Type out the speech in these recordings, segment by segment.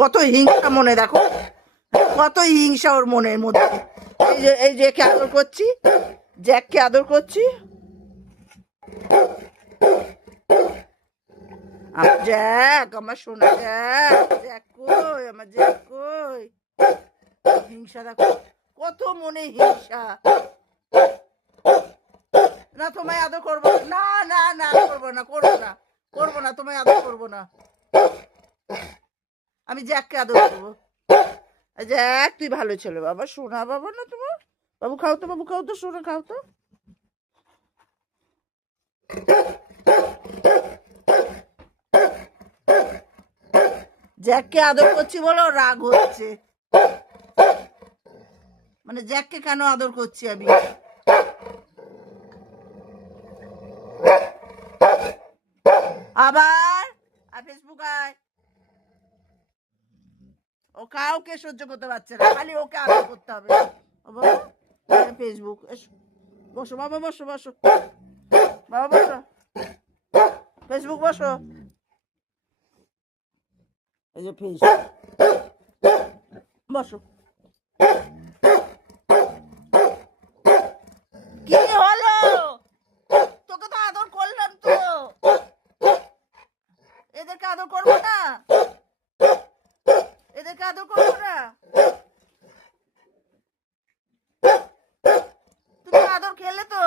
কত হিংসা মনে, দেখো কত হিংসা ওর মনের মধ্যে। এই যে কে আদর করছি, জ্যাককে আদর করছি। আমার জ্যাক, আমার সোনা জ্যাক, জ্যাক কই, আমার জ্যাক কই। হিংসা দেখো কত মনে হিংসা। না তোমায় আদর করবো না, না না করবো না, করবো না, করবো না, তোমায় আদর করবো না। আমি জ্যাককে আদর করবো। জ্যাক তুই ভালো ছেলে বাবা, সোনা বাবা না তোমার। বাবু খাও তো, বাবু খাও তো, সোনা খাও তো। জ্যাককে আদর করছি বলো রাগ হচ্ছে, মানে জ্যাককে কেন আদর করছি আমি। আবার আর ফেসবুক আয়, ও কাউকে সহ্য করতে পারছে না, খালি ওকে আদর করতে হবে। ফেসবুক বসো বাবা, বসো বসো বাবা, বসো ফেসবুক, বসো। এই যে ফেসবুক, বসো। কি হলো, তোকে তো আদর করলাম তো, এদেরকে আদর করবো না, এদেরকে আদর করবো না। তুমি আদর খেলে তো,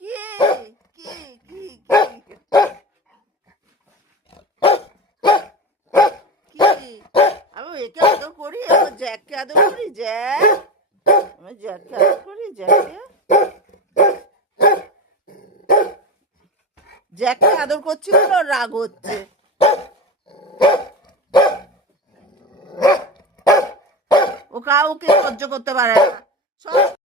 কি কি কি কি আমি একে আদর করি, আমার জ্যাককে আদর করি, জ্যাক আমি জ্যাককে আদর করি, জ্যাককে আদর করছি বলে ওর রাগ হচ্ছে। ও কাউকে সহ্য করতে পারে না।